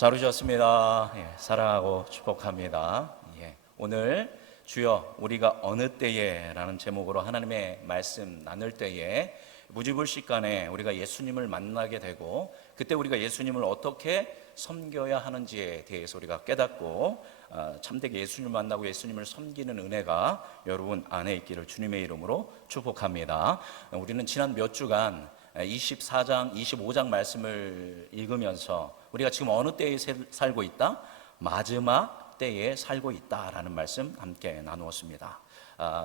잘 오셨습니다. 사랑하고 축복합니다. 오늘 주여 우리가 어느 때에 라는 제목으로 하나님의 말씀 나눌 때에 무지불식간에 우리가 예수님을 만나게 되고 그때 우리가 예수님을 어떻게 섬겨야 하는지에 대해서 우리가 깨닫고 참되게 예수님을 만나고 예수님을 섬기는 은혜가 여러분 안에 있기를 주님의 이름으로 축복합니다. 우리는 지난 몇 주간 24장, 25장 말씀을 읽으면서 우리가 지금 어느 때에 살고 있다? 마지막 때에 살고 있다라는 말씀 함께 나누었습니다.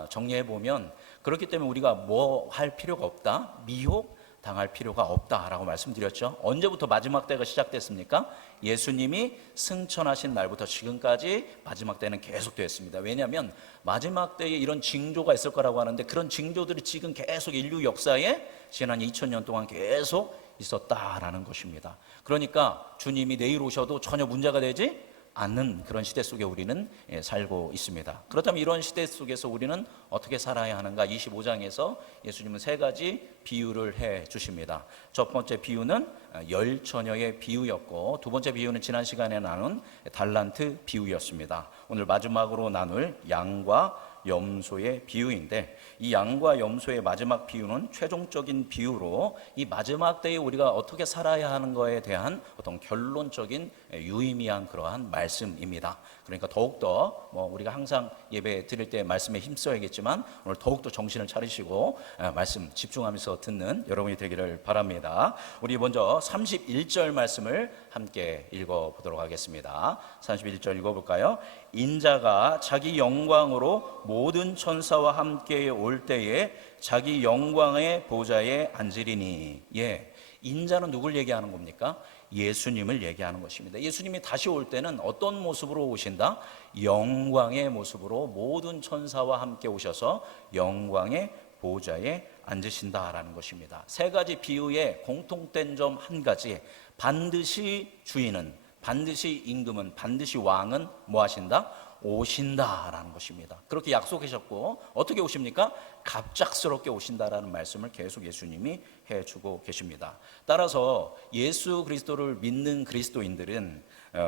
정리해보면 그렇기 때문에 우리가 뭐 할 필요가 없다? 미혹 당할 필요가 없다라고 말씀드렸죠. 언제부터 마지막 때가 시작됐습니까? 예수님이 승천하신 날부터 지금까지 마지막 때는 계속되었습니다. 왜냐하면 마지막 때에 이런 징조가 있을 거라고 하는데 그런 징조들이 지금 계속 인류 역사에 지난 2000년 동안 계속 있었다라는 것입니다. 그러니까 주님이 내일 오셔도 전혀 문제가 되지 않는 그런 시대 속에 우리는 살고 있습니다. 그렇다면 이런 시대 속에서 우리는 어떻게 살아야 하는가? 25장에서 예수님은 세 가지 비유를 해 주십니다. 첫 번째 비유는 열처녀의 비유였고 두 번째 비유는 지난 시간에 나눈 달란트 비유였습니다. 오늘 마지막으로 나눌 양과 염소의 비유인데 이 양과 염소의 마지막 비유는 최종적인 비유로 이 마지막 때에 우리가 어떻게 살아야 하는 것에 대한 어떤 결론적인 유의미한 그러한 말씀입니다. 그러니까 더욱더 우리가 항상 예배 드릴 때 말씀에 힘써야겠지만 오늘 더욱더 정신을 차리시고 말씀 집중하면서 듣는 여러분이 되기를 바랍니다. 우리 먼저 31절 말씀을 함께 읽어보도록 하겠습니다. 31절 읽어볼까요? 인자가 자기 영광으로 모든 천사와 함께 올 때에 자기 영광의 보좌에 앉으리니. 인자는 누굴 얘기하는 겁니까? 예수님을 얘기하는 것입니다. 예수님이 다시 올 때는 어떤 모습으로 오신다? 영광의 모습으로 모든 천사와 함께 오셔서 영광의 보좌에 앉으신다라는 것입니다. 세 가지 비유의 공통된 점 한 가지, 반드시 주인은, 반드시 임금은, 반드시 왕은 뭐 하신다? 오신다라는 것입니다. 그렇게 약속하셨고 어떻게 오십니까? 갑작스럽게 오신다라는 말씀을 계속 예수님이 해주고 계십니다. 따라서 예수 그리스도를 믿는 그리스도인들은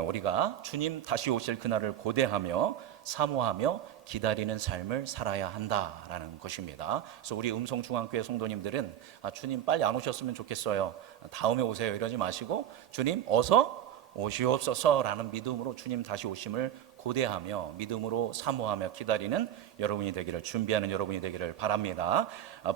우리가 주님 다시 오실 그날을 고대하며 사모하며 기다리는 삶을 살아야 한다라는 것입니다. 그래서 우리 음성중앙교회 성도님들은 주님 빨리 안 오셨으면 좋겠어요, 다음에 오세요 이러지 마시고 주님 어서 오시옵소서라는 믿음으로 주님 다시 오심을 고대하며 믿음으로 사모하며 기다리는 여러분이 되기를, 준비하는 여러분이 되기를 바랍니다.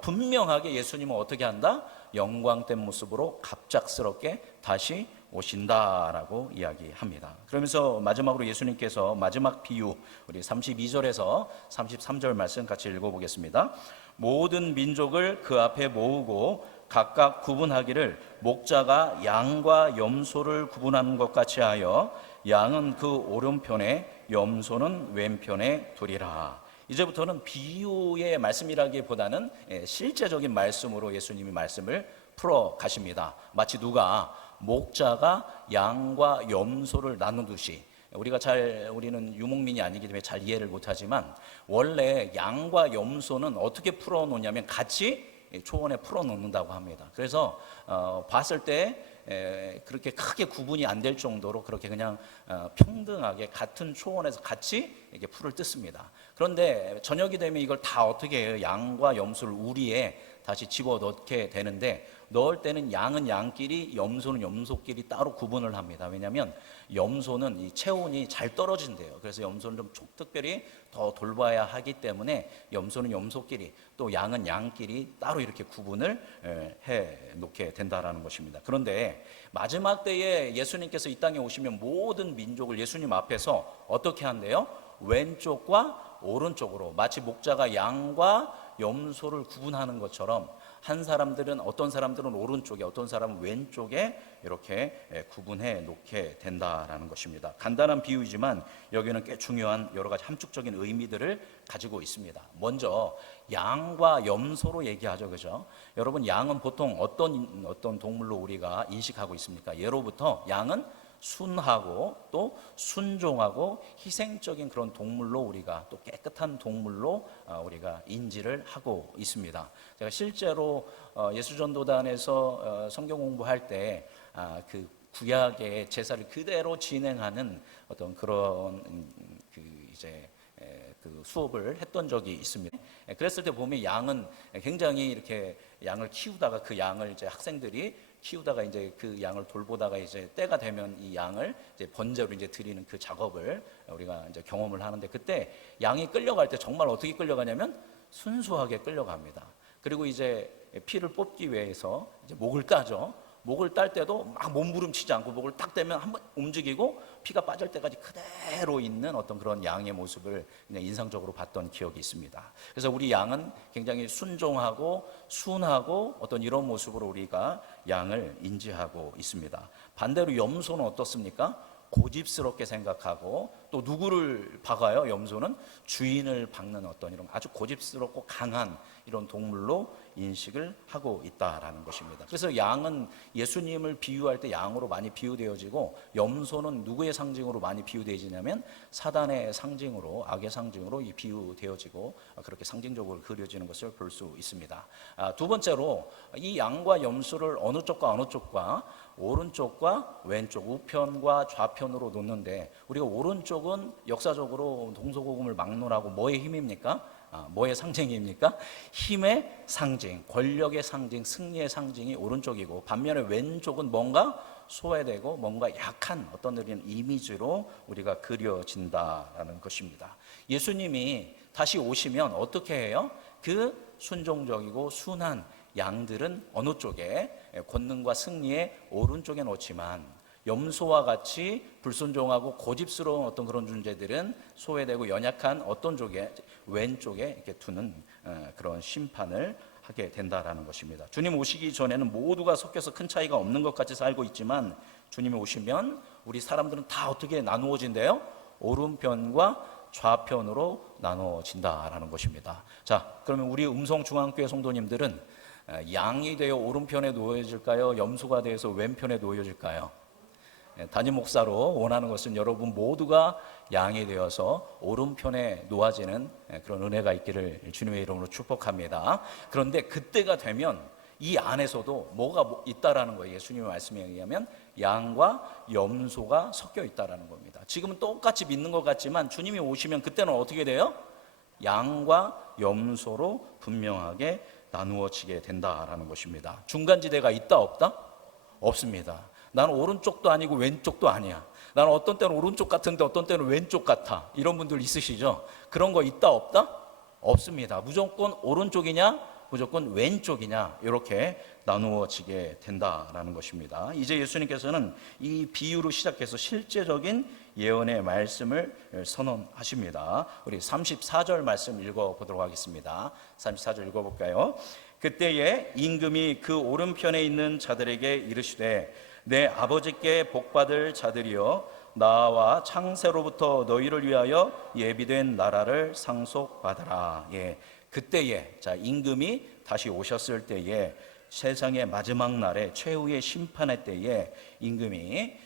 분명하게 예수님은 어떻게 한다? 영광된 모습으로 갑작스럽게 다시 오신다라고 이야기합니다. 그러면서 마지막으로 예수님께서 마지막 비유, 우리 32절에서 33절 말씀 같이 읽어보겠습니다. 모든 민족을 그 앞에 모으고 각각 구분하기를 목자가 양과 염소를 구분하는 것 같이 하여 양은 그 오른편에 염소는 왼편에 두리라. 이제부터는 비유의 말씀이라기보다는 실제적인 말씀으로 예수님이 말씀을 풀어 가십니다. 마치 누가 목자가 양과 염소를 나누듯이, 우리는 유목민이 아니기 때문에 잘 이해를 못하지만 원래 양과 염소는 어떻게 풀어 놓냐면 같이 초원에 풀어 놓는다고 합니다. 그래서 봤을 때 그렇게 크게 구분이 안 될 정도로 그렇게 그냥 평등하게 같은 초원에서 같이 이렇게 풀을 뜯습니다. 그런데 저녁이 되면 이걸 다 어떻게 해요? 양과 염소를 우리에 다시 집어넣게 되는데 넣을 때는 양은 양끼리, 염소는 염소끼리 따로 구분을 합니다. 왜냐하면 염소는 이 체온이 잘 떨어진대요. 그래서 염소는 좀 특별히 더 돌봐야 하기 때문에 염소는 염소끼리, 또 양은 양끼리 따로 이렇게 구분을 해 놓게 된다라는 것입니다. 그런데 마지막 때에 예수님께서 이 땅에 오시면 모든 민족을 예수님 앞에서 어떻게 한대요? 왼쪽과 오른쪽으로, 마치 목자가 양과 염소를 구분하는 것처럼 어떤 사람들은 오른쪽에, 어떤 사람은 왼쪽에 이렇게 구분해 놓게 된다라는 것입니다. 간단한 비유이지만 여기는 꽤 중요한 여러 가지 함축적인 의미들을 가지고 있습니다. 먼저 양과 염소로 얘기하죠, 그죠? 여러분, 양은 보통 어떤 동물로 우리가 인식하고 있습니까? 예로부터 양은 순하고 또 순종하고 희생적인 그런 동물로, 우리가 또 깨끗한 동물로 우리가 인지를 하고 있습니다. 제가 실제로 예수전도단에서 성경 공부할 때 그 구약의 제사를 그대로 진행하는 어떤 그런 그 수업을 했던 적이 있습니다. 그랬을 때 보면 양은 굉장히 이렇게 양을 키우다가 그 양을 이제 학생들이 키우다가 이제 그 양을 돌보다가 이제 때가 되면 이 양을 이제 번제로 이제 드리는 그 작업을 우리가 이제 경험을 하는데, 그때 양이 끌려갈 때 정말 어떻게 끌려가냐면 순수하게 끌려갑니다. 그리고 이제 피를 뽑기 위해서 이제 목을 따죠. 목을 딸 때도 막 몸부림치지 않고 목을 딱 떼면 한번 움직이고 피가 빠질 때까지 그대로 있는 어떤 그런 양의 모습을 그냥 인상적으로 봤던 기억이 있습니다. 그래서 우리 양은 굉장히 순종하고 순하고 어떤 이런 모습으로 우리가 양을 인지하고 있습니다. 반대로 염소는 어떻습니까? 고집스럽게 생각하고, 또 누구를 박아요? 염소는 주인을 박는 어떤 이런 아주 고집스럽고 강한 이런 동물로 인식을 하고 있다라는 것입니다. 그래서 양은 예수님을 비유할 때 양으로 많이 비유되어지고, 염소는 누구의 상징으로 많이 비유되어지냐면 사단의 상징으로, 악의 상징으로 이 비유되어지고 그렇게 상징적으로 그려지는 것을 볼 수 있습니다. 두 번째로 이 양과 염소를 어느 쪽과 오른쪽과 왼쪽, 우편과 좌편으로 놓는데, 우리가 오른쪽은 역사적으로 동서고금을 막론하고 뭐의 힘입니까? 뭐의 상징입니까? 힘의 상징, 권력의 상징, 승리의 상징이 오른쪽이고, 반면에 왼쪽은 뭔가 소외되고 뭔가 약한 어떤 이런 이미지로 우리가 그려진다라는 것입니다. 예수님이 다시 오시면 어떻게 해요? 그 순종적이고 순한 양들은 어느 쪽에, 권능과 승리의 오른쪽에 놓지만, 염소와 같이 불순종하고 고집스러운 어떤 그런 존재들은 소외되고 연약한 어떤 쪽에, 왼쪽에 이렇게 두는 그런 심판을 하게 된다라는 것입니다. 주님 오시기 전에는 모두가 섞여서 큰 차이가 없는 것 같이 살고 있지만, 주님이 오시면 우리 사람들은 다 어떻게 나누어진대요? 오른편과 좌편으로 나누어진다라는 것입니다. 자, 그러면 우리 음성중앙교회 성도님들은 양이 되어 오른편에 놓여질까요? 염소가 되어서 왼편에 놓여질까요? 담임 목사로 원하는 것은 여러분 모두가 양이 되어서 오른편에 놓아지는 그런 은혜가 있기를 주님의 이름으로 축복합니다. 그런데 그때가 되면 이 안에서도 뭐가 있다라는 거예요. 예수님의 말씀에 의하면 양과 염소가 섞여 있다라는 겁니다. 지금은 똑같이 믿는 것 같지만 주님이 오시면 그때는 어떻게 돼요? 양과 염소로 분명하게 나누어지게 된다라는 것입니다. 중간지대가 있다 없다? 없습니다. 나는 오른쪽도 아니고 왼쪽도 아니야. 나는 어떤 때는 오른쪽 같은데 어떤 때는 왼쪽 같아. 이런 분들 있으시죠? 그런 거 있다 없다? 없습니다. 무조건 오른쪽이냐 무조건 왼쪽이냐 이렇게 나누어지게 된다라는 것입니다. 이제 예수님께서는 이 비유로 시작해서 실제적인 예언의 말씀을 선언하십니다. 우리 34절 말씀 읽어보도록 하겠습니다. 34절 읽어볼까요? 그때에 임금이 그 오른편에 있는 자들에게 이르시되 내 아버지께 복받을 자들이여 나와 창세로부터 너희를 위하여 예비된 나라를 상속받으라. 예, 그때에, 자, 임금이 다시 오셨을 때에, 세상의 마지막 날에 최후의 심판의 때에 임금이,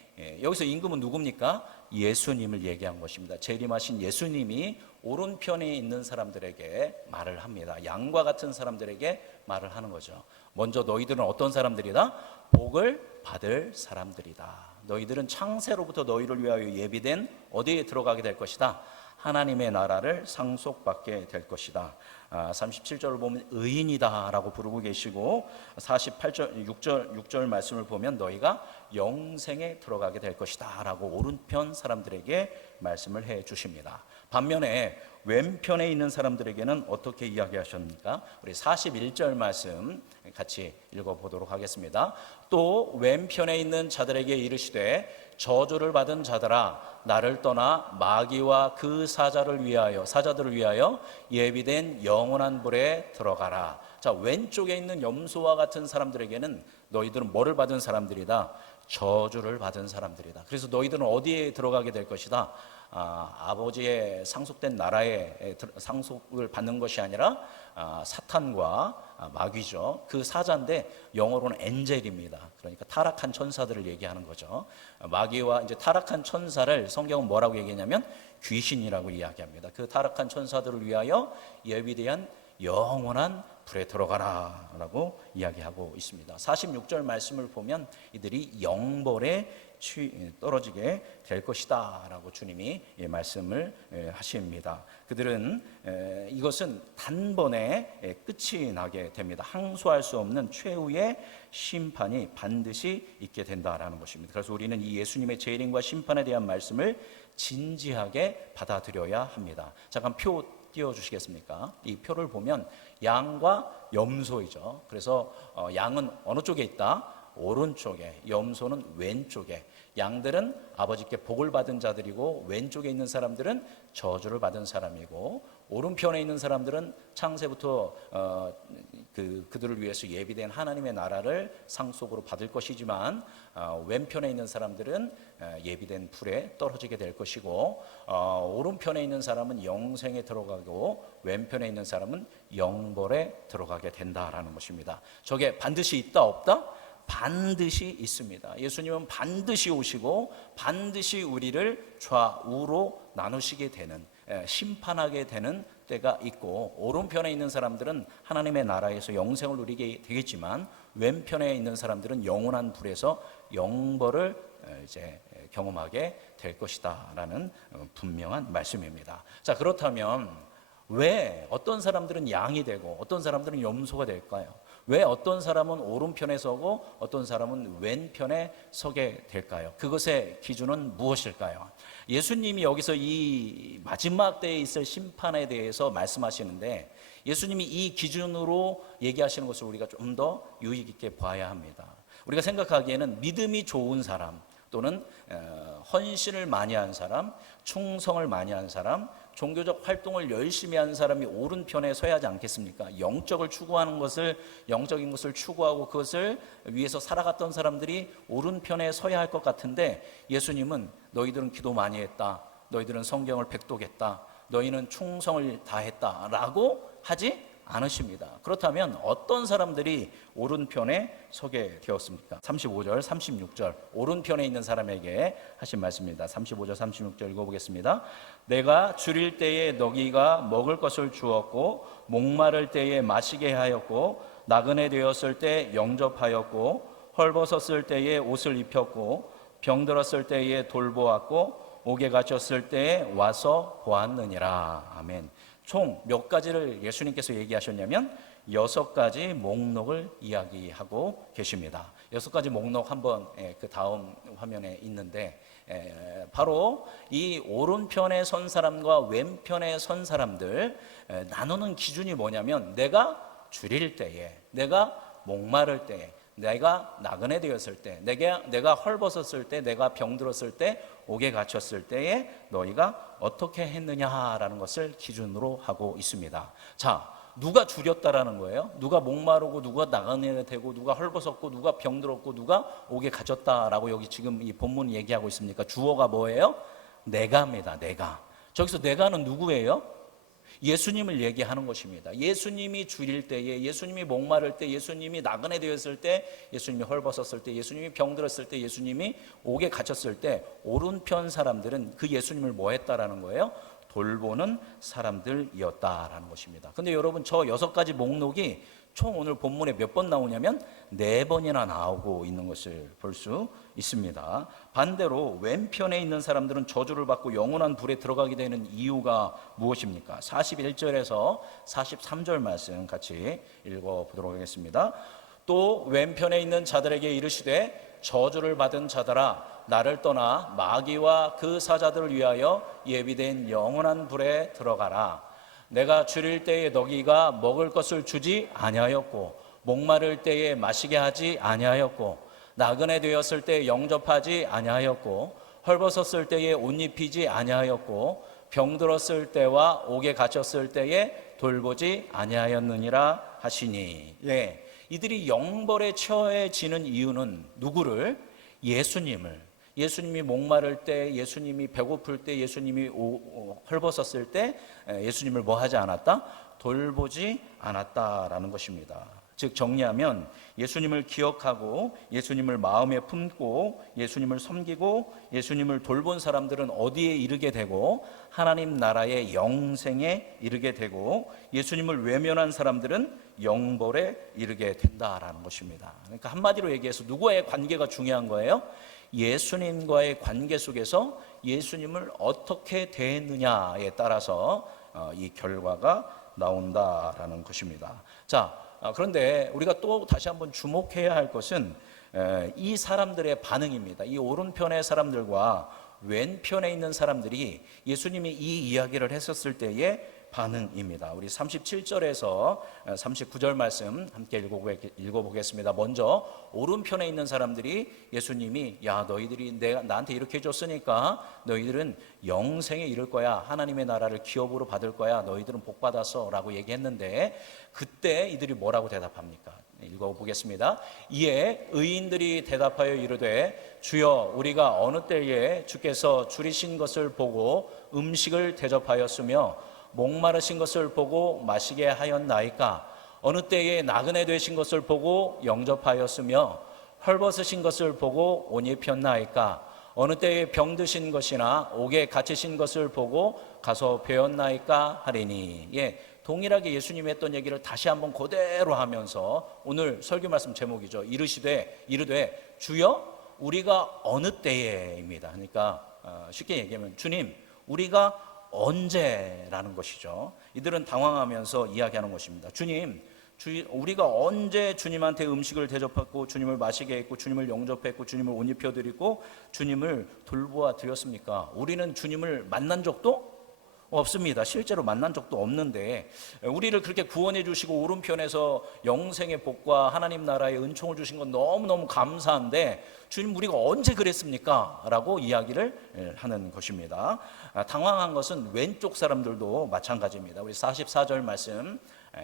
여기서 임금은 누굽니까? 예수님을 얘기한 것입니다. 재림하신 예수님이 오른편에 있는 사람들에게 말을 합니다. 양과 같은 사람들에게 말을 하는 거죠. 먼저 너희들은 어떤 사람들이다? 복을 받을 사람들이다. 너희들은 창세로부터 너희를 위하여 예비된 어디에 들어가게 될 것이다? 하나님의 나라를 상속받게 될 것이다. 37절을 보면 의인이다 라고 부르고 계시고, 48절 6절 말씀을 보면 너희가 영생에 들어가게 될 것이다 라고 오른편 사람들에게 말씀을 해 주십니다. 반면에 왼편에 있는 사람들에게는 어떻게 이야기하셨습니까? 우리 41절 말씀 같이 읽어보도록 하겠습니다. 또 왼편에 있는 자들에게 이르시되 저주를 받은 자들아 나를 떠나 마귀와 그 사자들을 위하여 예비된 영원한 불에 들어가라. 자, 왼쪽에 있는 염소와 같은 사람들에게는 너희들은 뭐를 받은 사람들이다? 저주를 받은 사람들이다. 그래서 너희들은 어디에 들어가게 될 것이다? 아버지의 상속된 나라에 상속을 받는 것이 아니라 사탄과 마귀죠. 그 사자인데 영어로는 엔젤입니다. 그러니까 타락한 천사들을 얘기하는 거죠. 마귀와 이제 타락한 천사를 성경은 뭐라고 얘기하냐면 귀신이라고 이야기합니다. 그 타락한 천사들을 위하여 예비된 영원한 불에 들어가라 라고 이야기하고 있습니다. 46절 말씀을 보면 이들이 영벌에 떨어지게 될 것이다 라고 주님이 말씀을 하십니다. 그들은 이것은 단번에 끝이 나게 됩니다. 항소할 수 없는 최후의 심판이 반드시 있게 된다라는 것입니다. 그래서 우리는 이 예수님의 재림과 심판에 대한 말씀을 진지하게 받아들여야 합니다. 잠깐 표 띄워주시겠습니까? 이 표를 보면 양과 염소이죠. 그래서 양은 어느 쪽에 있다? 오른쪽에, 염소는 왼쪽에. 양들은 아버지께 복을 받은 자들이고 왼쪽에 있는 사람들은 저주를 받은 사람이고, 오른편에 있는 사람들은 창세부터 그들을 위해서 예비된 하나님의 나라를 상속으로 받을 것이지만, 왼편에 있는 사람들은 예비된 불에 떨어지게 될 것이고, 오른편에 있는 사람은 영생에 들어가고 왼편에 있는 사람은 영벌에 들어가게 된다라는 것입니다. 저게 반드시 있다 없다? 반드시 있습니다. 예수님은 반드시 오시고 반드시 우리를 좌우로 나누시게 되는, 심판하게 되는 때가 있고, 오른편에 있는 사람들은 하나님의 나라에서 영생을 누리게 되겠지만 왼편에 있는 사람들은 영원한 불에서 영벌을 이제 경험하게 될 것이다라는 분명한 말씀입니다. 자, 그렇다면 왜 어떤 사람들은 양이 되고 어떤 사람들은 염소가 될까요? 왜 어떤 사람은 오른편에 서고 어떤 사람은 왼편에 서게 될까요? 그것의 기준은 무엇일까요? 예수님이 여기서 이 마지막 때에 있을 심판에 대해서 말씀하시는데, 예수님이 이 기준으로 얘기하시는 것을 우리가 좀 더 유익 있게 봐야 합니다. 우리가 생각하기에는 믿음이 좋은 사람, 또는 헌신을 많이 한 사람, 충성을 많이 한 사람, 종교적 활동을 열심히 한 사람이 오른편에 서야 하지 않겠습니까? 영적인 것을 추구하고 그것을 위해서 살아갔던 사람들이 오른편에 서야 할 것 같은데, 예수님은 너희들은 기도 많이 했다, 너희들은 성경을 백독했다, 너희는 충성을 다했다 라고 하지 않으십니다. 그렇다면 어떤 사람들이 오른편에 서게 되었습니까? 35절, 36절 오른편에 있는 사람에게 하신 말씀입니다. 35절, 36절 읽어보겠습니다. 내가 줄일 때에 너희가 먹을 것을 주었고, 목마를 때에 마시게 하였고, 나그네 되었을 때 영접하였고, 헐벗었을 때에 옷을 입혔고, 병들었을 때에 돌보았고, 옥에 갇혔을 때에 와서 보았느니라. 아멘. 총 몇 가지를 예수님께서 얘기하셨냐면 6가지 목록을 이야기하고 계십니다. 6가지 목록 한번 그 다음 화면에 있는데, 바로 이 오른편에 선 사람과 왼편에 선 사람들 나누는 기준이 뭐냐면, 내가 줄일 때에, 내가 목마를 때에, 내가 나그네 되었을 때, 내가 헐벗었을 때, 내가 병들었을 때, 옥에 갇혔을 때에 너희가 어떻게 했느냐라는 것을 기준으로 하고 있습니다. 자, 누가 줄였다라는 거예요? 누가 목마르고, 누가 나그네 되고, 누가 헐벗었고, 누가 병들었고, 누가 옥에 갇혔다라고 여기 지금 이 본문 얘기하고 있습니까? 주어가 뭐예요? 내가입니다. 내가. 저기서 내가는 누구예요? 예수님을 얘기하는 것입니다. 예수님이 줄일 때에, 예수님이 목마를 때, 예수님이 나그네 되었을 때, 예수님이 헐벗었을 때, 예수님이 병들었을 때, 예수님이 옥에 갇혔을 때, 오른편 사람들은 그 예수님을 뭐 했다라는 거예요? 돌보는 사람들이었다라는 것입니다. 근데 여러분, 저 6가지 목록이 총 오늘 본문에 몇 번 나오냐면 4번이나 나오고 있는 것을 볼 수 있습니다. 반대로 왼편에 있는 사람들은 저주를 받고 영원한 불에 들어가게 되는 이유가 무엇입니까? 41절에서 43절 말씀 같이 읽어보도록 하겠습니다. 또 왼편에 있는 자들에게 이르시되, 저주를 받은 자들아, 나를 떠나 마귀와 그 사자들을 위하여 예비된 영원한 불에 들어가라. 내가 줄일 때에 너희가 먹을 것을 주지 아니하였고, 목마를 때에 마시게 하지 아니하였고, 나그네 되었을 때 영접하지 아니하였고, 헐벗었을 때에 옷 입히지 아니하였고, 병들었을 때와 옥에 갇혔을 때에 돌보지 아니하였느니라 하시니. 이들이 영벌에 처해지는 이유는 누구를? 예수님이 목마를 때, 예수님이 배고플 때, 예수님이 헐벗었을 때 예수님을 뭐 하지 않았다? 돌보지 않았다라는 것입니다. 즉 정리하면 예수님을 기억하고 예수님을 마음에 품고 예수님을 섬기고 예수님을 돌본 사람들은 어디에 이르게 되고 하나님 나라의 영생에 이르게 되고 예수님을 외면한 사람들은 영벌에 이르게 된다라는 것입니다. 그러니까 한마디로 얘기해서 누구와의 관계가 중요한 거예요? 예수님과의 관계 속에서 예수님을 어떻게 대했느냐에 따라서 이 결과가 나온다라는 것입니다. 자, 그런데 우리가 또 다시 한번 주목해야 할 것은 이 사람들의 반응입니다. 이 오른편의 사람들과 왼편에 있는 사람들이 예수님이 이 이야기를 했었을 때의 반응입니다. 우리 37절에서 39절 말씀 함께 읽어보겠습니다. 먼저 오른편에 있는 사람들이 예수님이 야 너희들이 나한테 이렇게 해줬으니까 너희들은 영생에 이를 거야, 하나님의 나라를 기업으로 받을 거야, 너희들은 복 받았어 라고 얘기했는데 그때 이들이 뭐라고 대답합니까? 읽어보겠습니다. 이에 의인들이 대답하여 이르되 주여 우리가 어느 때에 주께서 줄이신 것을 보고 음식을 대접하였으며 목마르신 것을 보고 마시게 하였나이까? 어느 때에 나그네 되신 것을 보고 영접하였으며 헐벗으신 것을 보고 옷 입혔나이까? 어느 때에 병드신 것이나 옥에 갇히신 것을 보고 가서 배웠나이까 하리니. 동일하게 예수님이 했던 얘기를 다시 한번 그대로 하면서 오늘 설교 말씀 제목이죠. 이르되 주여 우리가 어느 때에입니다. 그러니까 쉽게 얘기하면 주님 우리가 언제라는 것이죠. 이들은 당황하면서 이야기하는 것입니다. 주님, 우리가 언제 주님한테 음식을 대접했고 주님을 마시게 했고 주님을 영접했고 주님을 옷 입혀드리고 주님을 돌보아 드렸습니까? 우리는 주님을 만난 적도 없습니다. 실제로 만난 적도 없는데 우리를 그렇게 구원해 주시고 오른편에서 영생의 복과 하나님 나라의 은총을 주신 건 너무너무 감사한데 주님 우리가 언제 그랬습니까? 라고 이야기를 하는 것입니다. 당황한 것은 왼쪽 사람들도 마찬가지입니다. 우리 44절 말씀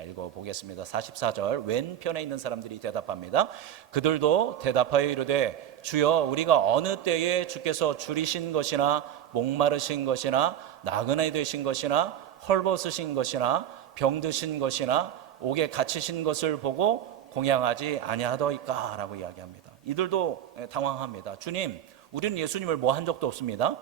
읽어보겠습니다. 44절 왼편에 있는 사람들이 대답합니다. 그들도 대답하여 이르되 주여 우리가 어느 때에 주께서 줄이신 것이나 목마르신 것이나 나그네 되신 것이나 헐벗으신 것이나 병드신 것이나 옥에 갇히신 것을 보고 공양하지 아니하더이까? 라고 이야기합니다. 이들도 당황합니다. 주님 우리는 예수님을 뭐 한 적도 없습니다.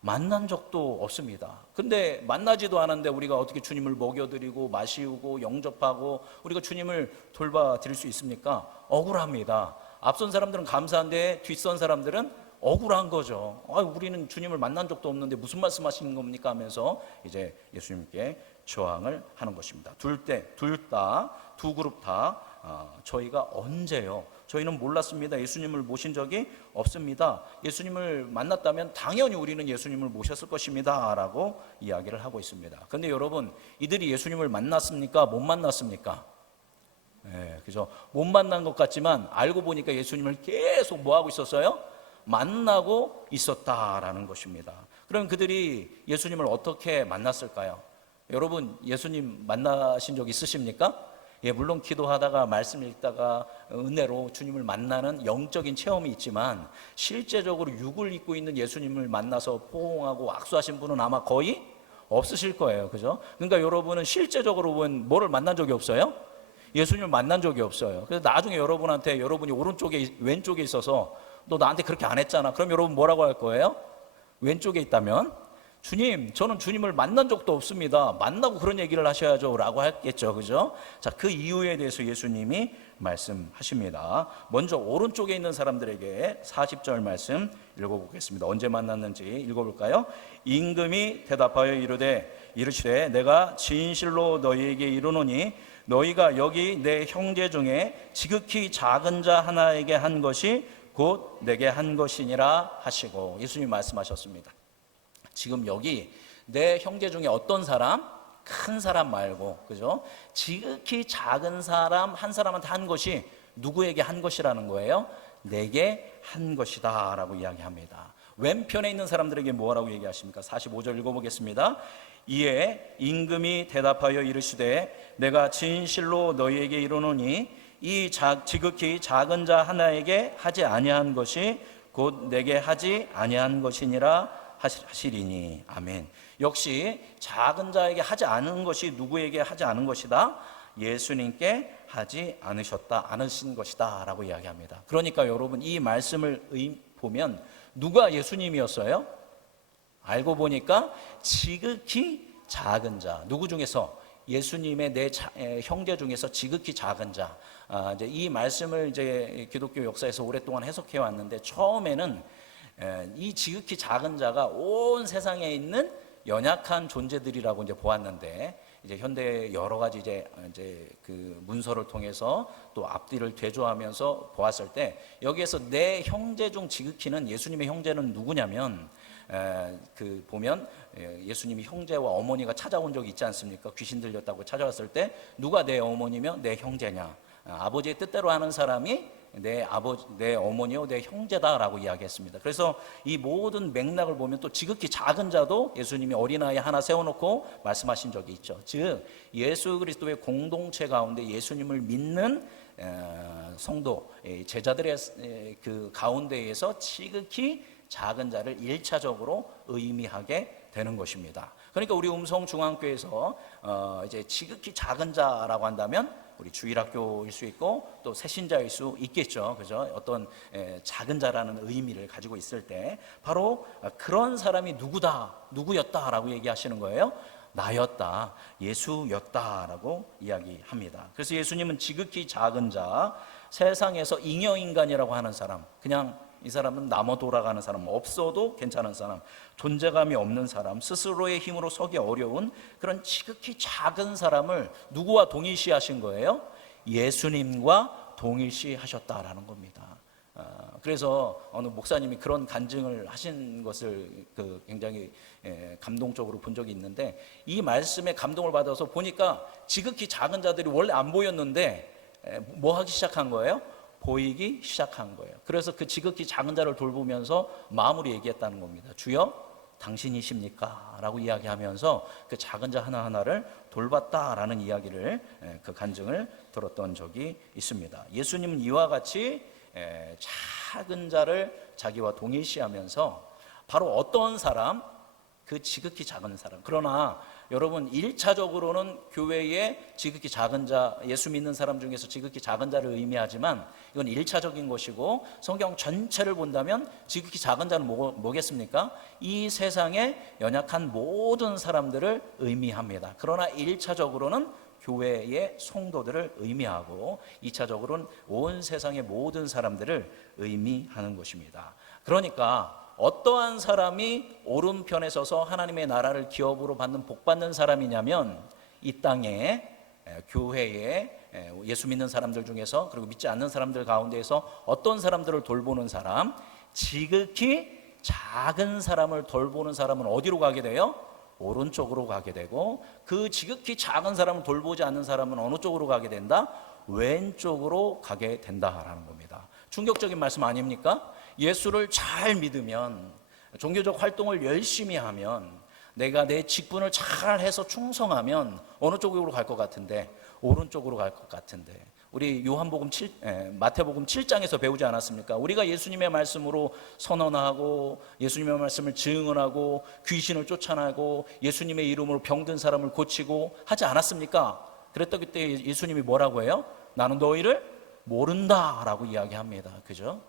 만난 적도 없습니다. 근데 만나지도 않았는데 우리가 어떻게 주님을 먹여드리고 마시우고 영접하고 우리가 주님을 돌봐 드릴 수 있습니까? 억울합니다. 앞선 사람들은 감사한데 뒷선 사람들은 억울한 거죠. 우리는 주님을 만난 적도 없는데 무슨 말씀하시는 겁니까? 하면서 이제 예수님께 저항을 하는 것입니다. 두 그룹 다 저희가 언제요? 저희는 몰랐습니다. 예수님을 모신 적이 없습니다. 예수님을 만났다면 당연히 우리는 예수님을 모셨을 것입니다 라고 이야기를 하고 있습니다. 그런데 여러분 이들이 예수님을 만났습니까? 못 만났습니까? 그죠? 못 만난 것 같지만 알고 보니까 예수님을 계속 뭐 하고 있었어요? 만나고 있었다라는 것입니다. 그럼 그들이 예수님을 어떻게 만났을까요? 여러분 예수님 만나신 적 있으십니까? 물론 기도하다가 말씀 읽다가 은혜로 주님을 만나는 영적인 체험이 있지만 실제적으로 육을 입고 있는 예수님을 만나서 포옹하고 악수하신 분은 아마 거의 없으실 거예요. 그죠? 그러니까 여러분은 실제적으로 뭐를 만난 적이 없어요? 예수님을 만난 적이 없어요. 그래서 나중에 여러분한테 여러분이 왼쪽에 있어서 너 나한테 그렇게 안 했잖아. 그럼 여러분 뭐라고 할 거예요? 왼쪽에 있다면 주님, 저는 주님을 만난 적도 없습니다. 만나고 그런 얘기를 하셔야죠 라고 했겠죠. 그죠? 자, 그 이유에 대해서 예수님이 말씀하십니다. 먼저 오른쪽에 있는 사람들에게 40절 말씀 읽어보겠습니다. 언제 만났는지 읽어볼까요? 임금이 대답하여 이르시되 내가 진실로 너희에게 이르노니 너희가 여기 내 형제 중에 지극히 작은 자 하나에게 한 것이 곧 내게 한 것이니라 하시고 예수님이 말씀하셨습니다. 지금 여기 내 형제 중에 어떤 사람? 큰 사람 말고, 그죠? 지극히 작은 사람 한 사람한테 한 것이 누구에게 한 것이라는 거예요? 내게 한 것이다 라고 이야기합니다. 왼편에 있는 사람들에게 뭐라고 얘기하십니까? 45절 읽어보겠습니다. 이에 임금이 대답하여 이르시되 내가 진실로 너희에게 이르노니 이 지극히 작은 자 하나에게 하지 아니한 것이 곧 내게 하지 아니한 것이니라 하시리니. 아멘. 역시 작은 자에게 하지 않은 것이 누구에게 하지 않은 것이다? 예수님께 하지 않으신 것이다 라고 이야기합니다. 그러니까 여러분, 이 말씀을 보면 누가 예수님이었어요? 알고 보니까 지극히 작은 자. 누구 중에서? 예수님의 형제 중에서 지극히 작은 자. 이제 이 말씀을 이제 기독교 역사에서 오랫동안 해석해 왔는데, 처음에는 이 지극히 작은 자가 온 세상에 있는 연약한 존재들이라고 이제 보았는데, 이제 현대 여러 가지 이제 그 문서를 통해서 또 앞뒤를 대조하면서 보았을 때, 여기에서 내 형제 중 지극히는, 예수님의 형제는 누구냐면, 그 보면 예수님이 형제와 어머니가 찾아온 적이 있지 않습니까? 귀신 들렸다고 찾아왔을 때 누가 내 어머니며 내 형제냐? 아버지의 뜻대로 하는 사람이 내 어머니요 내 형제다라고 이야기했습니다. 그래서 이 모든 맥락을 보면 또 지극히 작은 자도 예수님이 어린아이 하나 세워놓고 말씀하신 적이 있죠. 즉 예수 그리스도의 공동체 가운데 예수님을 믿는 성도 제자들의 그 가운데에서 지극히 작은 자를 1차적으로 의미하게 되는 것입니다. 그러니까 우리 음성중앙교회에서 이제 지극히 작은 자라고 한다면 우리 주일학교일 수 있고 또 새신자일 수 있겠죠. 그죠? 어떤 작은 자라는 의미를 가지고 있을 때 바로 그런 사람이 누구였다라고 얘기하시는 거예요. 나였다, 예수였다라고 이야기합니다. 그래서 예수님은 지극히 작은 자, 세상에서 잉여인간이라고 하는 사람, 그냥 이 사람은 남아 돌아가는 사람, 없어도 괜찮은 사람, 존재감이 없는 사람, 스스로의 힘으로 서기 어려운 그런 지극히 작은 사람을 누구와 동일시하신 거예요? 예수님과 동일시하셨다라는 겁니다. 그래서 어느 목사님이 그런 간증을 하신 것을 굉장히 감동적으로 본 적이 있는데, 이 말씀에 감동을 받아서 보니까 지극히 작은 자들이 원래 안 보였는데 뭐 하기 시작한 거예요? 보이기 시작한 거예요. 그래서 그 지극히 작은 자를 돌보면서 마음으로 얘기했다는 겁니다. 주여 당신이십니까? 라고 이야기하면서 그 작은 자 하나하나를 돌봤다라는 이야기를, 그 간증을 들었던 적이 있습니다. 예수님은 이와 같이 작은 자를 자기와 동일시하면서 바로 어떤 사람? 그 지극히 작은 사람. 그러나 여러분 1차적으로는 교회의 지극히 작은 자, 예수 믿는 사람 중에서 지극히 작은 자를 의미하지만 이건 1차적인 것이고, 성경 전체를 본다면 지극히 작은 자는 뭐겠습니까? 이 세상에 연약한 모든 사람들을 의미합니다. 그러나 1차적으로는 교회의 성도들을 의미하고 2차적으로는 온 세상의 모든 사람들을 의미하는 것입니다. 그러니까 어떠한 사람이 오른편에 서서 하나님의 나라를 기업으로 받는 복 받는 사람이냐면, 이 땅에 교회에 예수 믿는 사람들 중에서, 그리고 믿지 않는 사람들 가운데에서 어떤 사람들을 돌보는 사람, 지극히 작은 사람을 돌보는 사람은 어디로 가게 돼요? 오른쪽으로 가게 되고, 그 지극히 작은 사람을 돌보지 않는 사람은 어느 쪽으로 가게 된다? 왼쪽으로 가게 된다라는 겁니다. 충격적인 말씀 아닙니까? 예수를 잘 믿으면, 종교적 활동을 열심히 하면, 내가 내 직분을 잘 해서 충성하면 어느 쪽으로 갈 것 같은데? 오른쪽으로 갈 것 같은데. 우리 마태복음 7장에서 배우지 않았습니까? 우리가 예수님의 말씀으로 선언하고 예수님의 말씀을 증언하고 귀신을 쫓아내고 예수님의 이름으로 병든 사람을 고치고 하지 않았습니까? 그랬더니 그때 예수님이 뭐라고 해요? 나는 너희를 모른다라고 이야기합니다. 그죠?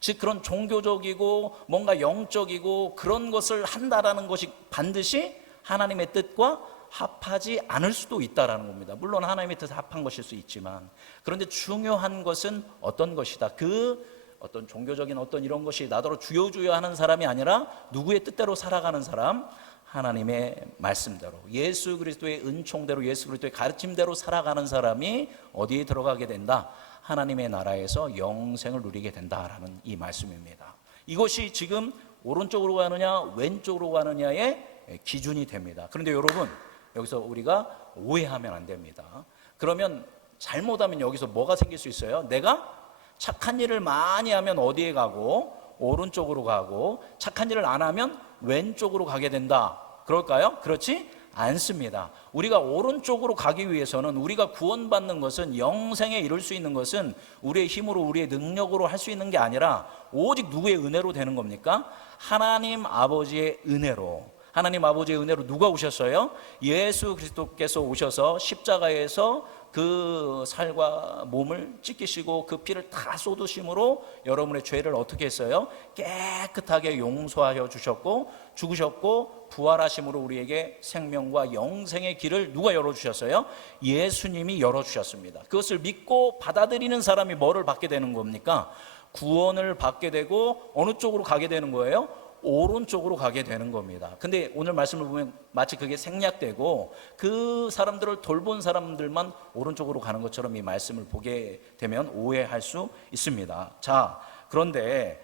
즉 그런 종교적이고 뭔가 영적이고 그런 것을 한다라는 것이 반드시 하나님의 뜻과 합하지 않을 수도 있다라는 겁니다. 물론 하나님의 뜻에 합한 것일 수 있지만, 그런데 중요한 것은 어떤 것이다? 그 어떤 종교적인 어떤 이런 것이 나더러 주여주여하는 사람이 아니라 누구의 뜻대로 살아가는 사람, 하나님의 말씀대로, 예수 그리스도의 은총대로, 예수 그리스도의 가르침대로 살아가는 사람이 어디에 들어가게 된다? 하나님의 나라에서 영생을 누리게 된다라는 이 말씀입니다. 이것이 지금 오른쪽으로 가느냐 왼쪽으로 가느냐의 기준이 됩니다. 그런데 여러분, 여기서 우리가 오해하면 안 됩니다. 그러면 잘못하면 여기서 뭐가 생길 수 있어요? 내가 착한 일을 많이 하면 어디에 가고? 오른쪽으로 가고, 착한 일을 안 하면 왼쪽으로 가게 된다. 그럴까요? 그렇지 않습니다. 우리가 오른쪽으로 가기 위해서는, 우리가 구원받는 것은, 영생에 이룰 수 있는 것은 우리의 힘으로 우리의 능력으로 할 수 있는 게 아니라 오직 누구의 은혜로 되는 겁니까? 하나님 아버지의 은혜로, 하나님 아버지의 은혜로 누가 오셨어요? 예수 그리스도께서 오셔서 십자가에서 그 살과 몸을 찢기시고 그 피를 다 쏟으심으로 여러분의 죄를 어떻게 했어요? 깨끗하게 용서하여 주셨고, 죽으셨고 부활하심으로 우리에게 생명과 영생의 길을 누가 열어주셨어요? 예수님이 열어주셨습니다. 그것을 믿고 받아들이는 사람이 뭐를 받게 되는 겁니까? 구원을 받게 되고 어느 쪽으로 가게 되는 거예요? 오른쪽으로 가게 되는 겁니다. 근데 오늘 말씀을 보면 마치 그게 생략되고 그 사람들을 돌본 사람들만 오른쪽으로 가는 것처럼 이 말씀을 보게 되면 오해할 수 있습니다. 자, 그런데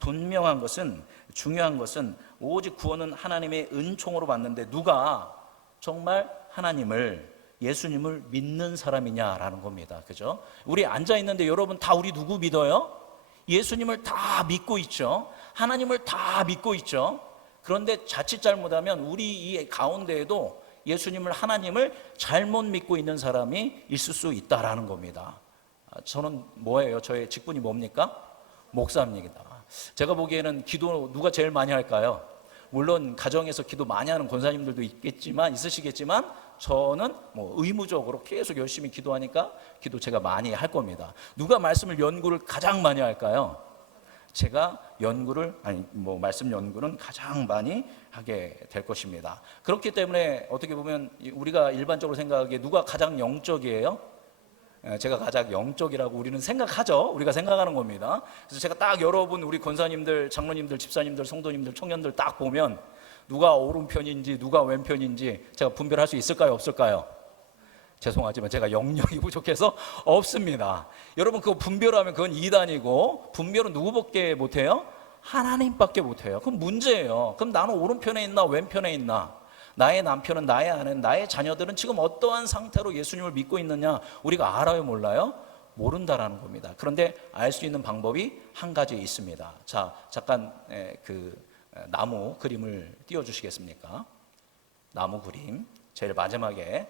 분명한 것은, 중요한 것은 오직 구원은 하나님의 은총으로 받는데 누가 정말 하나님을, 예수님을 믿는 사람이냐라는 겁니다. 그죠? 우리 앉아 있는데 여러분 다 우리 누구 믿어요? 예수님을 다 믿고 있죠. 하나님을 다 믿고 있죠. 그런데 자칫 잘못하면 우리 이 가운데에도 예수님을, 하나님을 잘못 믿고 있는 사람이 있을 수 있다라는 겁니다. 저는 뭐예요? 저의 직분이 뭡니까? 목사입니다. 제가 보기에는 기도 누가 제일 많이 할까요? 물론 가정에서 기도 많이 하는 권사님들도 있으시겠지만 저는 의무적으로 계속 열심히 기도하니까 기도 제가 많이 할 겁니다. 누가 말씀을 연구를 가장 많이 할까요? 제가 말씀 연구는 가장 많이 하게 될 것입니다. 그렇기 때문에 어떻게 보면 우리가 일반적으로 생각하기에 누가 가장 영적이에요? 제가 가장 영적이라고 우리는 생각하죠. 우리가 생각하는 겁니다. 그래서 제가 딱 여러분, 우리 권사님들, 장로님들, 집사님들, 성도님들, 청년들 딱 보면 누가 오른편인지 누가 왼편인지 제가 분별할 수 있을까요? 없을까요? 죄송하지만 제가 영역이 부족해서 없습니다. 여러분, 그거 분별하면 그건 이단이고, 분별은 누구밖에 못해요? 하나님밖에 못해요. 그럼 문제예요. 그럼 나는 오른편에 있나 왼편에 있나? 나의 남편은, 나의 아내는, 나의 자녀들은 지금 어떠한 상태로 예수님을 믿고 있느냐 우리가 알아요, 몰라요? 모른다라는 겁니다. 그런데 알 수 있는 방법이 한 가지 있습니다. 자, 잠깐 그 나무 그림을 띄워주시겠습니까? 나무 그림 제일 마지막에.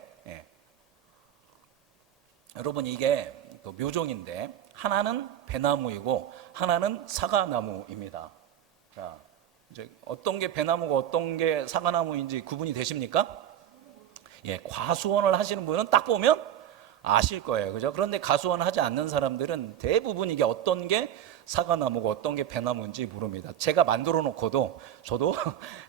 여러분, 이게 묘종인데 하나는 배나무이고 하나는 사과나무입니다. 자, 이제 어떤 게 배나무고 어떤 게 사과나무인지 구분이 되십니까? 과수원을 하시는 분은 딱 보면 아실 거예요. 그죠? 그런데 가수원을 하지 않는 사람들은 대부분 이게 어떤 게 사과나무고 어떤 게 배나무인지 모릅니다. 제가 만들어 놓고도 저도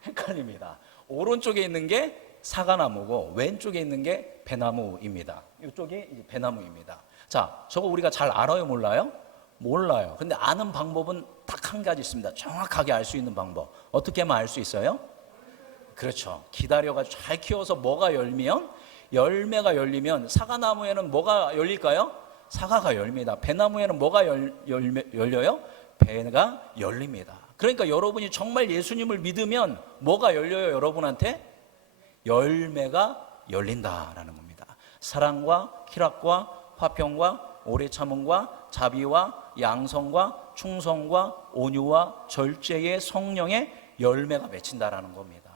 헷갈립니다. 오른쪽에 있는 게 사과나무고 왼쪽에 있는 게 배나무입니다. 이쪽이 이제 배나무입니다. 자, 저거 우리가 잘 알아요, 몰라요? 몰라요. 근데 아는 방법은 딱 한 가지 있습니다. 정확하게 알 수 있는 방법. 어떻게 하면 알 수 있어요? 그렇죠. 기다려가지고 잘 키워서 뭐가 열매가 열리면 사과나무에는 뭐가 열릴까요? 사과가 열립니다. 배나무에는 뭐가 열려요? 배가 열립니다. 그러니까 여러분이 정말 예수님을 믿으면 뭐가 열려요, 여러분한테? 열매가 열린다라는 겁니다. 사랑과 희락과 화평과 오래 참음과 자비와 양성과 충성과 온유와 절제의 성령의 열매가 맺힌다라는 겁니다.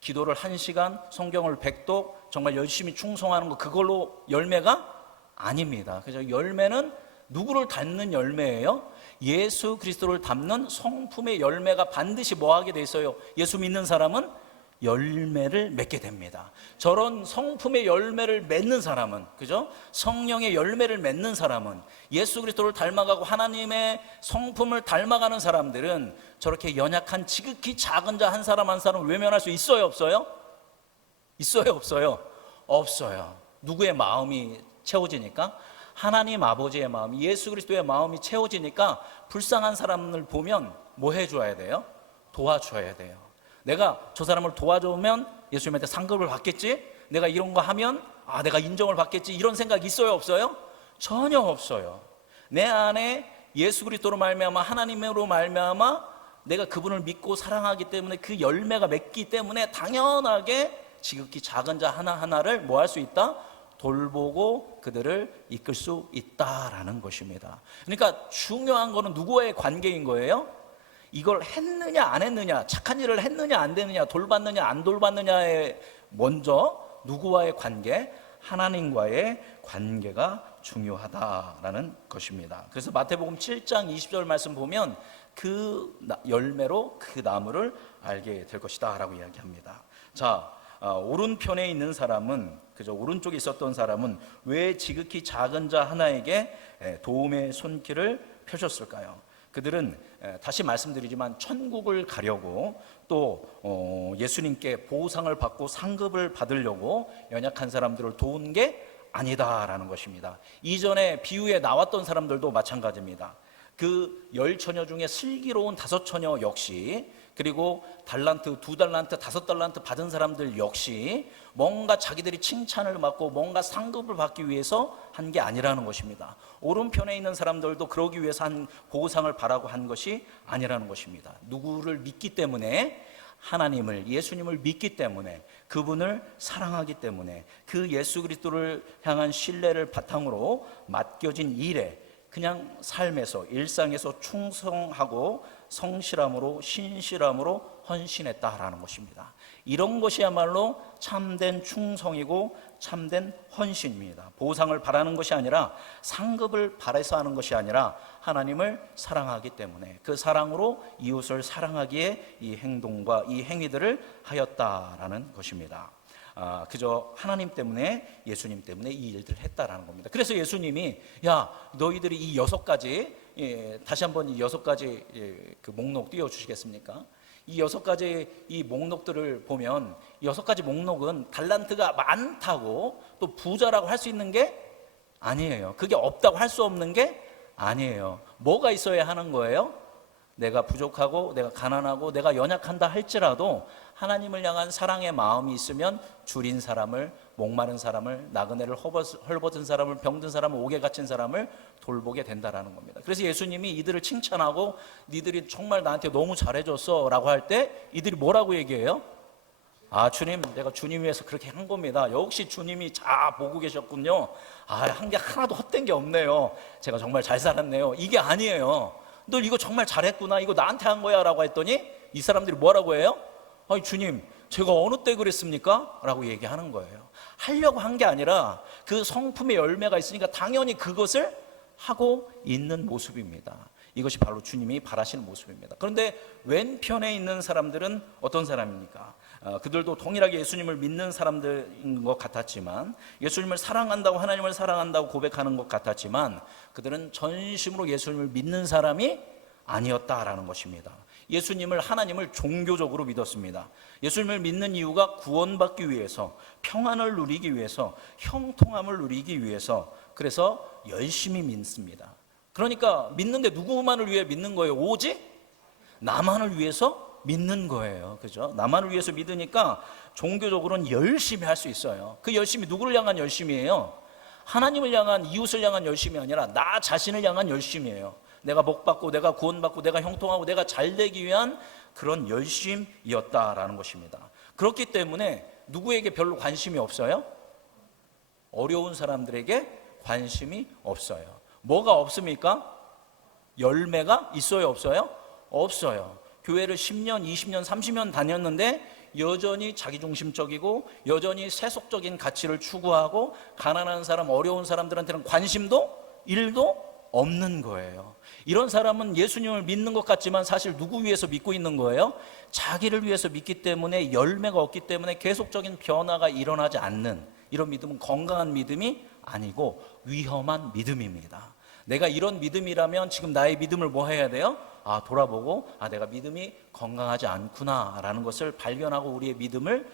기도를 1시간, 성경을 100독 정말 열심히 충성하는 거, 그걸로 열매가 아닙니다. 그래서 열매는 누구를 닮는 열매예요? 예수 그리스도를 닮는 성품의 열매가 반드시 뭐하게 돼 있어요? 예수 믿는 사람은 열매를 맺게 됩니다. 저런 성품의 열매를 맺는 사람은, 그죠? 성령의 열매를 맺는 사람은, 예수 그리스도를 닮아가고 하나님의 성품을 닮아가는 사람들은 저렇게 연약한 지극히 작은 자 한 사람 한 사람을 외면할 수 있어요, 없어요? 있어요, 없어요? 없어요. 누구의 마음이 채워지니까? 하나님 아버지의 마음, 예수 그리스도의 마음이 채워지니까 불쌍한 사람을 보면 뭐 해줘야 돼요? 도와줘야 돼요. 내가 저 사람을 도와주면 예수님한테 상급을 받겠지? 내가 이런 거 하면 내가 인정을 받겠지? 이런 생각 있어요, 없어요? 전혀 없어요. 내 안에 예수 그리스도로 말미암아, 하나님으로 말미암아 내가 그분을 믿고 사랑하기 때문에 그 열매가 맺기 때문에 당연하게 지극히 작은 자 하나하나를 뭐 할 수 있다? 돌보고 그들을 이끌 수 있다라는 것입니다. 그러니까 중요한 거는 누구와의 관계인 거예요? 이걸 했느냐 안 했느냐, 착한 일을 했느냐 안 되느냐, 돌봤느냐 안 돌봤느냐에 먼저 누구와의 관계? 하나님과의 관계가 중요하다라는 것입니다. 그래서 마태복음 7장 20절 말씀 보면 열매로 그 나무를 알게 될 것이다 라고 이야기합니다. 자, 오른편에 있는 사람은, 그저 오른쪽에 있었던 사람은 왜 지극히 작은 자 하나에게 도움의 손길을 펴줬을까요? 그들은 다시 말씀드리지만 천국을 가려고 또 예수님께 보상을 받고 상급을 받으려고 연약한 사람들을 도운 게 아니다라는 것입니다. 이전에 비유에 나왔던 사람들도 마찬가지입니다. 그 10처녀 중에 슬기로운 5처녀 역시, 그리고 달란트, 2달란트, 5달란트 받은 사람들 역시 뭔가 자기들이 칭찬을 받고 뭔가 상급을 받기 위해서 한 게 아니라는 것입니다. 오른편에 있는 사람들도 그러기 위해서 한 보상을 바라고 한 것이 아니라는 것입니다. 누구를 믿기 때문에, 하나님을, 예수님을 믿기 때문에, 그분을 사랑하기 때문에, 그 예수 그리스도를 향한 신뢰를 바탕으로 맡겨진 일에, 그냥 삶에서, 일상에서 충성하고 성실함으로, 신실함으로 헌신했다라는 것입니다. 이런 것이야말로 참된 충성이고 참된 헌신입니다. 보상을 바라는 것이 아니라, 상급을 바라서 하는 것이 아니라 하나님을 사랑하기 때문에 그 사랑으로 이웃을 사랑하기에 이 행동과 이 행위들을 하였다라는 것입니다. 그저 하나님 때문에, 예수님 때문에 이 일들을 했다라는 겁니다. 그래서 예수님이, 야, 너희들이 이 6가지, 다시 한번 이 6가지 그 목록 띄워주시겠습니까? 이 6가지 이 목록들을 보면, 6가지 목록은 달란트가 많다고 또 부자라고 할 수 있는 게 아니에요. 그게 없다고 할 수 없는 게 아니에요. 뭐가 있어야 하는 거예요? 내가 부족하고 내가 가난하고 내가 연약한다 할지라도 하나님을 향한 사랑의 마음이 있으면 줄인 사람을, 목마른 사람을, 나그네를 헐벗은 사람을, 병든 사람을, 옥에 갇힌 사람을 돌보게 된다라는 겁니다. 그래서 예수님이 이들을 칭찬하고, 니들이 정말 나한테 너무 잘해줬어 라고 할 때 이들이 뭐라고 얘기해요? 주님, 내가 주님 위해서 그렇게 한 겁니다. 역시 주님이 보고 계셨군요. 한 게 하나도 헛된 게 없네요. 제가 정말 잘 살았네요. 이게 아니에요. 너 이거 정말 잘했구나, 이거 나한테 한 거야 라고 했더니 이 사람들이 뭐라고 해요? 주님, 제가 어느 때 그랬습니까? 라고 얘기하는 거예요. 하려고 한 게 아니라 그 성품의 열매가 있으니까 당연히 그것을 하고 있는 모습입니다. 이것이 바로 주님이 바라시는 모습입니다. 그런데 왼편에 있는 사람들은 어떤 사람입니까? 그들도 동일하게 예수님을 믿는 사람들인 것 같았지만, 예수님을 사랑한다고, 하나님을 사랑한다고 고백하는 것 같았지만, 그들은 전심으로 예수님을 믿는 사람이 아니었다라는 것입니다. 예수님을, 하나님을 종교적으로 믿었습니다. 예수님을 믿는 이유가 구원받기 위해서, 평안을 누리기 위해서, 형통함을 누리기 위해서, 그래서 열심히 믿습니다. 그러니까 믿는데 누구만을 위해 믿는 거예요? 오직 나만을 위해서 믿는 거예요. 그죠? 나만을 위해서 믿으니까 종교적으로는 열심히 할 수 있어요. 그 열심히 누구를 향한 열심이에요? 하나님을 향한, 이웃을 향한 열심이 아니라 나 자신을 향한 열심이에요. 내가 복받고, 내가 구원받고, 내가 형통하고, 내가 잘되기 위한 그런 열심이었다라는 것입니다. 그렇기 때문에 누구에게 별로 관심이 없어요? 어려운 사람들에게 관심이 없어요. 뭐가 없습니까? 열매가 있어요, 없어요? 없어요. 교회를 10년, 20년, 30년 다녔는데 여전히 자기중심적이고 여전히 세속적인 가치를 추구하고 가난한 사람, 어려운 사람들한테는 관심도 1도 없는 거예요. 이런 사람은 예수님을 믿는 것 같지만 사실 누구 위해서 믿고 있는 거예요? 자기를 위해서 믿기 때문에, 열매가 없기 때문에 계속적인 변화가 일어나지 않는 이런 믿음은 건강한 믿음이 아니고 위험한 믿음입니다. 내가 이런 믿음이라면 지금 나의 믿음을 뭐 해야 돼요? 돌아보고 내가 믿음이 건강하지 않구나 라는 것을 발견하고 우리의 믿음을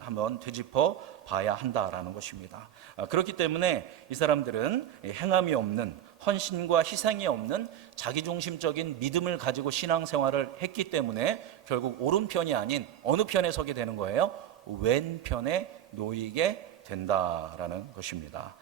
한번 되짚어 봐야 한다라는 것입니다. 그렇기 때문에 이 사람들은 행함이 없는, 헌신과 희생이 없는 자기중심적인 믿음을 가지고 신앙생활을 했기 때문에 결국 오른편이 아닌 어느 편에 서게 되는 거예요? 왼편에 놓이게 된다라는 것입니다.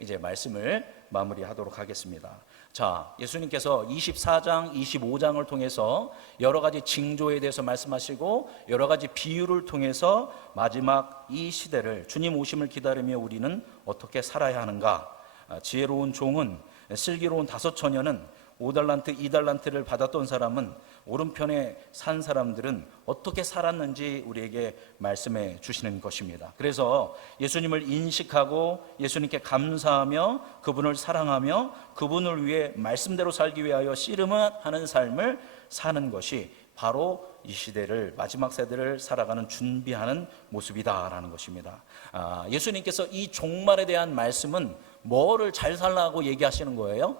이제 말씀을 마무리하도록 하겠습니다. 자, 예수님께서 24장, 25장을 통해서 여러 가지 징조에 대해서 말씀하시고 여러 가지 비유를 통해서 마지막 이 시대를, 주님 오심을 기다리며 우리는 어떻게 살아야 하는가? 지혜로운 종은, 슬기로운 5처녀는, 5달란트, 2달란트를 받았던 사람은, 오른편에 산 사람들은 어떻게 살았는지 우리에게 말씀해 주시는 것입니다. 그래서 예수님을 인식하고 예수님께 감사하며 그분을 사랑하며 그분을 위해 말씀대로 살기 위하여 씨름하는 삶을 사는 것이 바로 이 시대를, 마지막 세대를 살아가는 준비하는 모습이다라는 것입니다. 예수님께서 이 종말에 대한 말씀은 뭐를 잘 살라고 얘기하시는 거예요?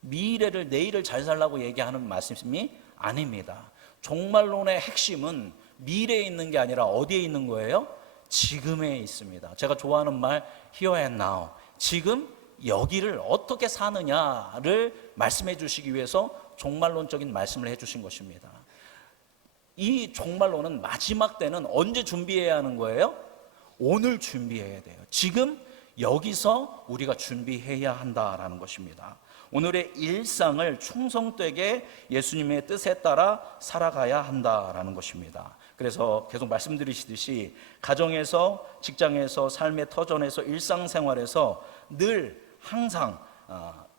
미래를, 내일을 잘 살라고 얘기하는 말씀이 아닙니다. 종말론의 핵심은 미래에 있는 게 아니라 어디에 있는 거예요? 지금에 있습니다. 제가 좋아하는 말 here and now, 지금 여기를 어떻게 사느냐를 말씀해 주시기 위해서 종말론적인 말씀을 해 주신 것입니다. 이 종말론은 마지막 때는 언제 준비해야 하는 거예요? 오늘 준비해야 돼요. 지금 여기서 우리가 준비해야 한다라는 것입니다. 오늘의 일상을 충성되게 예수님의 뜻에 따라 살아가야 한다라는 것입니다. 그래서 계속 말씀드리시듯이 가정에서, 직장에서, 삶의 터전에서, 일상생활에서 늘 항상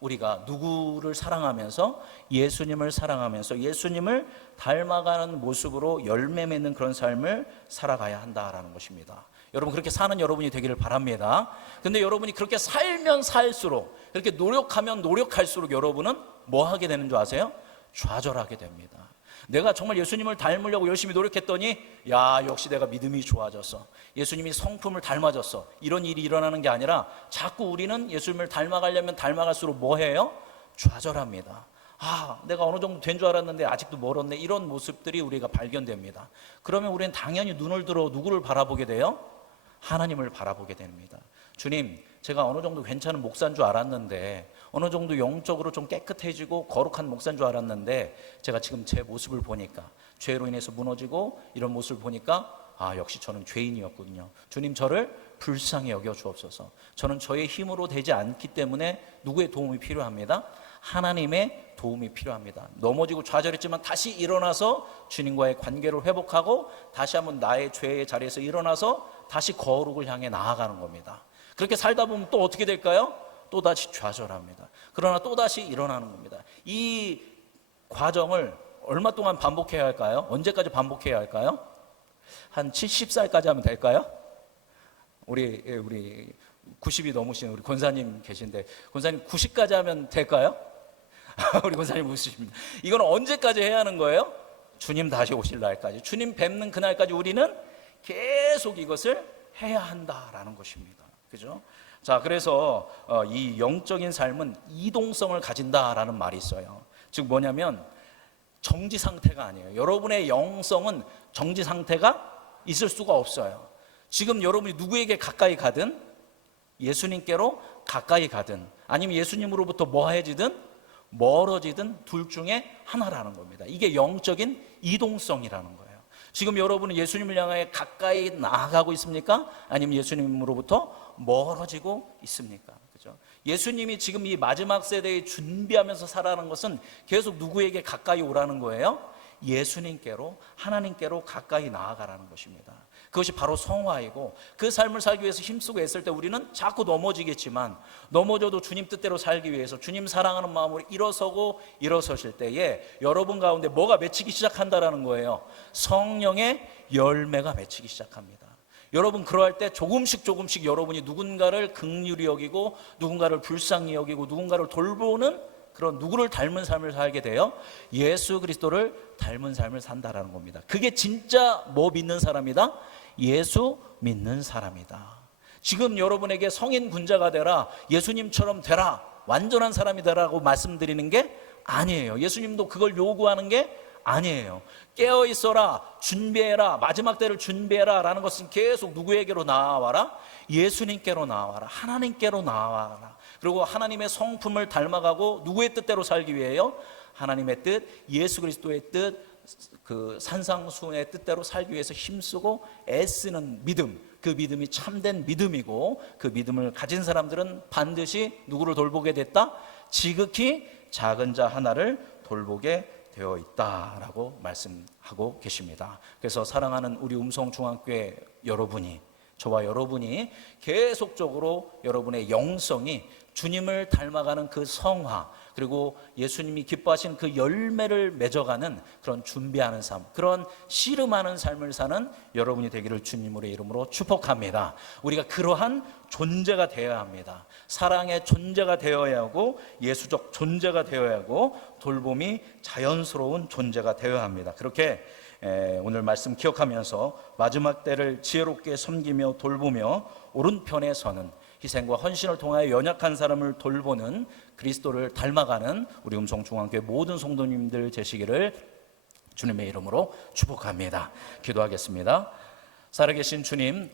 우리가 누구를 사랑하면서, 예수님을 사랑하면서 예수님을 닮아가는 모습으로 열매 맺는 그런 삶을 살아가야 한다라는 것입니다. 여러분, 그렇게 사는 여러분이 되기를 바랍니다. 근데 여러분이 그렇게 살면 살수록, 그렇게 노력하면 노력할수록 여러분은 뭐 하게 되는 줄 아세요? 좌절하게 됩니다. 내가 정말 예수님을 닮으려고 열심히 노력했더니 야, 역시 내가 믿음이 좋아졌어, 예수님이 성품을 닮아졌어, 이런 일이 일어나는 게 아니라 자꾸 우리는 예수님을 닮아가려면 닮아갈수록 뭐 해요? 좌절합니다. 내가 어느 정도 된 줄 알았는데 아직도 멀었네, 이런 모습들이 우리가 발견됩니다. 그러면 우리는 당연히 눈을 들어 누구를 바라보게 돼요? 하나님을 바라보게 됩니다. 주님, 제가 어느 정도 괜찮은 목사인 줄 알았는데, 어느 정도 영적으로 좀 깨끗해지고 거룩한 목사인 줄 알았는데, 제가 지금 제 모습을 보니까, 죄로 인해서 무너지고 이런 모습을 보니까 역시 저는 죄인이었군요. 주님, 저를 불쌍히 여겨 주옵소서. 저는 저의 힘으로 되지 않기 때문에 누구의 도움이 필요합니다? 하나님의 도움이 필요합니다. 넘어지고 좌절했지만 다시 일어나서 주님과의 관계를 회복하고 다시 한번 나의 죄의 자리에서 일어나서 다시 거룩을 향해 나아가는 겁니다. 그렇게 살다 보면 또 어떻게 될까요? 또다시 좌절합니다. 그러나 또다시 일어나는 겁니다. 이 과정을 얼마 동안 반복해야 할까요? 언제까지 반복해야 할까요? 한 70살까지 하면 될까요? 우리 90이 넘으신 우리 권사님 계신데, 권사님 90까지 하면 될까요? 우리 권사님 웃으십니다. 이건 언제까지 해야 하는 거예요? 주님 다시 오실 날까지, 주님 뵙는 그날까지 우리는 계속 이것을 해야 한다라는 것입니다. 그죠? 자, 그래서 이 영적인 삶은 이동성을 가진다라는 말이 있어요. 즉 뭐냐면 정지 상태가 아니에요. 여러분의 영성은 정지 상태가 있을 수가 없어요. 지금 여러분이 누구에게 가까이 가든, 예수님께로 가까이 가든, 아니면 예수님으로부터 뭐해지든 멀어지든 둘 중에 하나라는 겁니다. 이게 영적인 이동성이라는 거예요. 지금 여러분은 예수님을 향해 가까이 나아가고 있습니까? 아니면 예수님으로부터 멀어지고 있습니까? 그죠? 예수님이 지금 이 마지막 세대에 준비하면서 살아가는 것은 계속 누구에게 가까이 오라는 거예요? 예수님께로, 하나님께로 가까이 나아가라는 것입니다. 그것이 바로 성화이고, 그 삶을 살기 위해서 힘쓰고 애쓸 때 우리는 자꾸 넘어지겠지만, 넘어져도 주님 뜻대로 살기 위해서 주님 사랑하는 마음으로 일어서실 때에 여러분 가운데 뭐가 맺히기 시작한다라는 거예요? 성령의 열매가 맺히기 시작합니다. 여러분, 그러할 때 조금씩 여러분이 누군가를 긍휼히 여기고, 누군가를 불쌍히 여기고, 누군가를 돌보는 그런, 누구를 닮은 삶을 살게 돼요? 예수 그리스도를 닮은 삶을 산다라는 겁니다. 그게 진짜 뭐 믿는 사람이다? 예수 믿는 사람이다. 지금 여러분에게 성인 군자가 되라, 예수님처럼 되라, 완전한 사람이 되라고 말씀드리는 게 아니에요. 예수님도 그걸 요구하는 게 아니에요. 깨어있어라, 준비해라, 마지막 때를 준비해라 라는 것은 계속 누구에게로 나와라? 예수님께로 나와라, 하나님께로 나와라. 그리고 하나님의 성품을 닮아가고 누구의 뜻대로 살기 위해요? 하나님의 뜻, 예수 그리스도의 뜻, 그 산상수훈의 뜻대로 살기 위해서 힘쓰고 애쓰는 믿음, 그 믿음이 참된 믿음이고, 그 믿음을 가진 사람들은 반드시 누구를 돌보게 됐다? 지극히 작은 자 하나를 돌보게 되어 있다라고 말씀하고 계십니다. 그래서 사랑하는 우리 음성중앙교회 여러분이 저와 여러분이 계속적으로 여러분의 영성이 주님을 닮아가는 그 성화, 그리고 예수님이 기뻐하시는 그 열매를 맺어가는 그런 준비하는 삶, 그런 씨름하는 삶을 사는 여러분이 되기를 주님으로 이름으로 축복합니다. 우리가 그러한 존재가 되어야 합니다. 사랑의 존재가 되어야 하고, 예수적 존재가 되어야 하고, 돌봄이 자연스러운 존재가 되어야 합니다. 그렇게 오늘 말씀 기억하면서 마지막 때를 지혜롭게 섬기며 돌보며 오른편에 서는, 희생과 헌신을 통하여 연약한 사람을 돌보는 그리스도를 닮아가는 우리 음성중앙교회 모든 성도님들 되시기를 주님의 이름으로 축복합니다. 기도하겠습니다. 살아계신 주님,